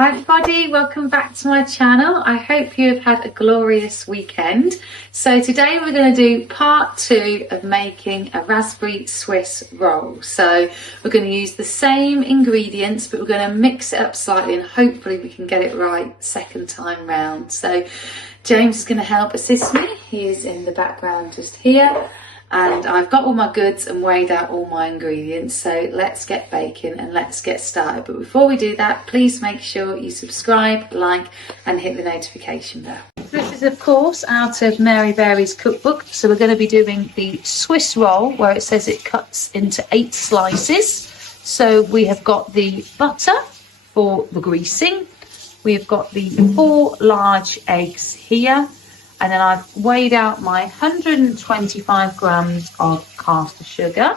Hi everybody, welcome back to my channel. I hope you have had a glorious weekend. So today we're going to do part 2 of making a raspberry Swiss roll. So we're going to use the same ingredients, but we're going to mix it up slightly and hopefully we can get it right second time round. So James is going to help assist me. He is in the background just here. And I've got all my goods and weighed out all my ingredients, so let's get baking and let's get started. But before we do that, please make sure you subscribe, like and hit the notification bell. This is of course out of Mary Berry's cookbook, so we're going to be doing the Swiss roll where it says it cuts into 8 slices. So we have got the butter for the greasing, we have got the 4 large eggs here. And then I've weighed out my 125 grams of caster sugar.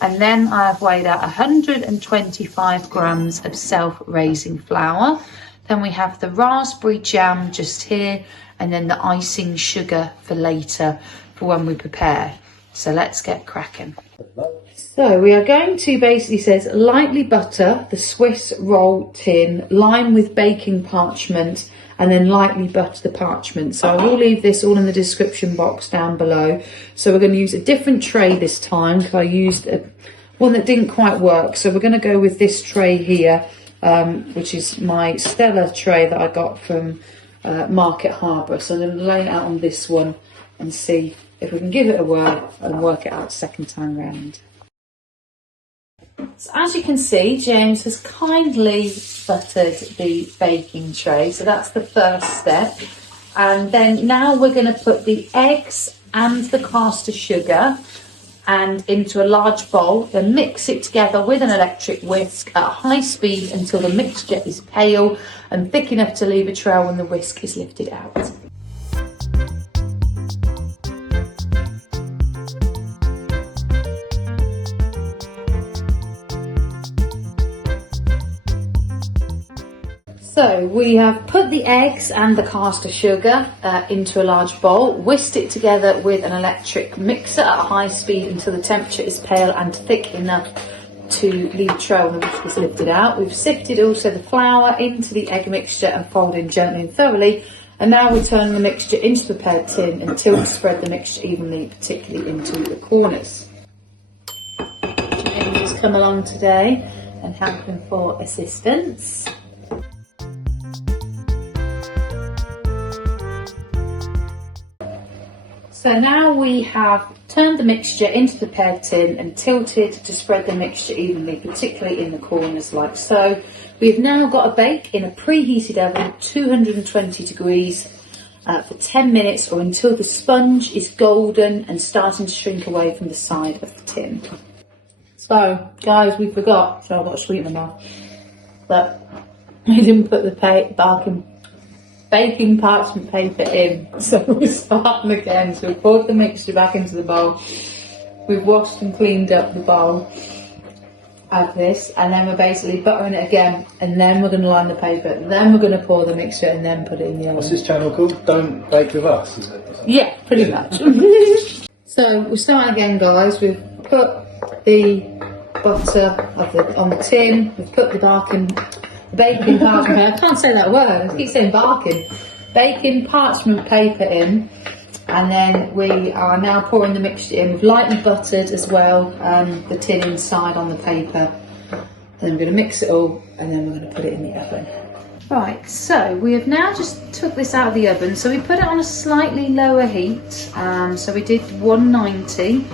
And then I've weighed out 125 grams of self-raising flour. Then we have the raspberry jam just here. And then the icing sugar for later for when we prepare. So let's get cracking. So we are going to basically says lightly butter the Swiss roll tin, line with baking parchment, and then lightly butter the parchment. So I will leave this all in the description box down below. So we're going to use a different tray this time because I used one that didn't quite work. So we're going to go with this tray here, which is my Stella tray that I got from Market Harbour. So I'm going to lay it out on this one and see if we can give it a whirl and work it out second time round. So as you can see, James has kindly buttered the baking tray, so that's the first step. And then now we're going to put the eggs and the caster sugar and into a large bowl and mix it together with an electric whisk at high speed until the mixture is pale and thick enough to leave a trail when the whisk is lifted out. So we have put the eggs and the caster sugar into a large bowl, whisked it together with an electric mixer at high speed until the temperature is pale and thick enough to leave a trail when the whisk is lifted out. We've sifted also the flour into the egg mixture and folded in gently and thoroughly. And now we're turning the mixture into the prepared tin until we spread the mixture evenly, particularly into the corners. James has come along today and helping for assistance. So now we have turned the mixture into the prepared tin and tilted to spread the mixture evenly, particularly in the corners like so. We've now got to bake in a preheated oven at 220 degrees for 10 minutes or until the sponge is golden and starting to shrink away from the side of the tin. So guys, we forgot, so I've got to sweeten them off, but we didn't put the baking parchment paper in, so we're starting again. So we've poured the mixture back into the bowl, we've washed and cleaned up the bowl of this, and then we're basically buttering it again, and then we're going to line the paper, then we're going to pour the mixture and then put it in the oven. What's this channel called? Don't Bake With Us, is it? Yeah, pretty much. So we're starting again guys. We've put the butter on the tin, we've put the baking parchment paper, I can't say that word, I keep saying barking. Baking parchment paper in, and then we are now pouring the mixture in. We've lightly buttered as well the tin inside on the paper. Then we're going to mix it all and then we're going to put it in the oven. Right, so we have now just took this out of the oven. So we put it on a slightly lower heat. So we did 190,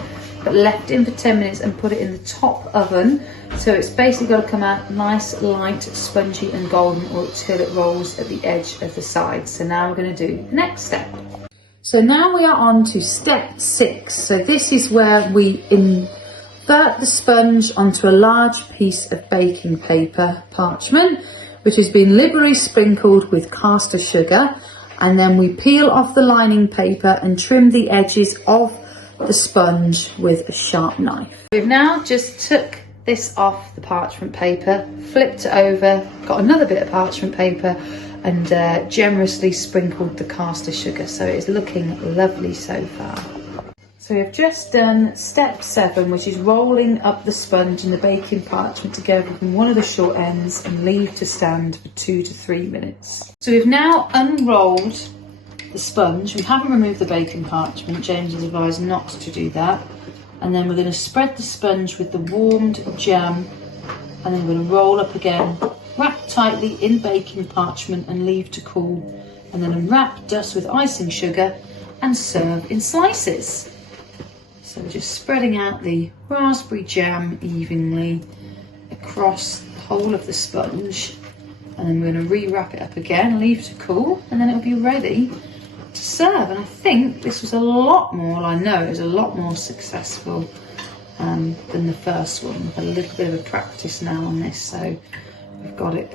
but left it in for 10 minutes and put it in the top oven. So it's basically got to come out nice, light, spongy and golden until it rolls at the edge of the side. So now we're going to do the next step. So now we are on to step 6. So this is where we invert the sponge onto a large piece of baking paper parchment, which has been liberally sprinkled with caster sugar. And then we peel off the lining paper and trim the edges of the sponge with a sharp knife. We've now just took this off the parchment paper, flipped it over, got another bit of parchment paper and generously sprinkled the caster sugar, so it is looking lovely so far. So we've just done step 7, which is rolling up the sponge and the baking parchment together from one of the short ends and leave to stand for 2 to 3 minutes. So we've now unrolled the sponge. We haven't removed the baking parchment. James has advised not to do that. And then we're going to spread the sponge with the warmed jam, and then we're going to roll up again, wrap tightly in baking parchment and leave to cool, and then unwrap, dust with icing sugar and serve in slices. So we're just spreading out the raspberry jam evenly across the whole of the sponge, and then we're going to re-wrap it up again, leave to cool, and then it'll be ready to serve. And I think this was a lot more, well, I know it was a lot more successful than the first one. We've had a little bit of a practice now on this, so we've got it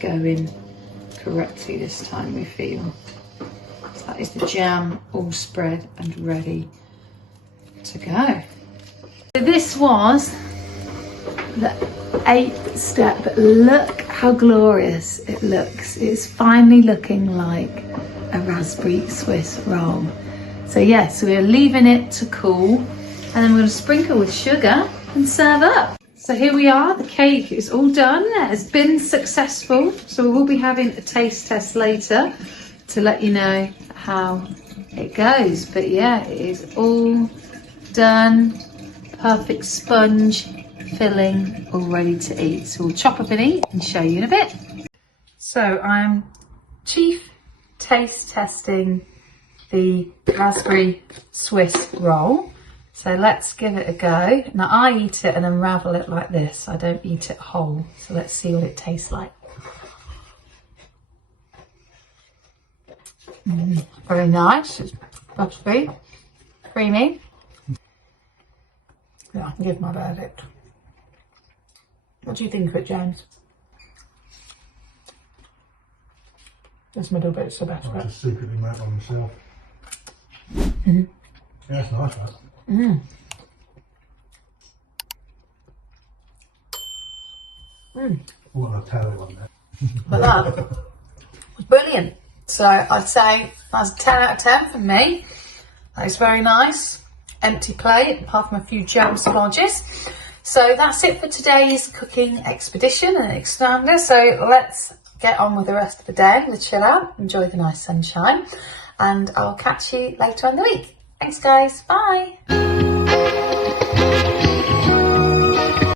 going correctly this time, we feel. So that is the jam all spread and ready to go. So this was the 8th step, but look how glorious it looks. It's finally looking like a raspberry Swiss roll. So yeah, so we're leaving it to cool, and then we're going to sprinkle with sugar and serve up. So here we are, the cake is all done. It has been successful, so we will be having a taste test later to let you know how it goes. But yeah, it is all done, perfect sponge filling, all ready to eat. So we'll chop up and eat and show you in a bit. So I'm chief taste testing the raspberry Swiss roll. So let's give it a go. Now I eat it and unravel it like this. I don't eat it whole. So let's see what it tastes like. Very nice. It's buttery, creamy. Yeah, I can give my verdict. What do you think of it, James? This middle bit's the best bit. I just secretly made on myself. Mm-hmm. Yeah, it's nice, that. Mm. Mm. What a terrible one there. But that was brilliant. So I'd say that's a 10 out of 10 for me. That is very nice. Empty plate, apart from a few jam splodges. So that's it for today's cooking expedition and expander. So let's get on with the rest of the day, the chill out, enjoy the nice sunshine, and I'll catch you later in the week. Thanks guys, bye.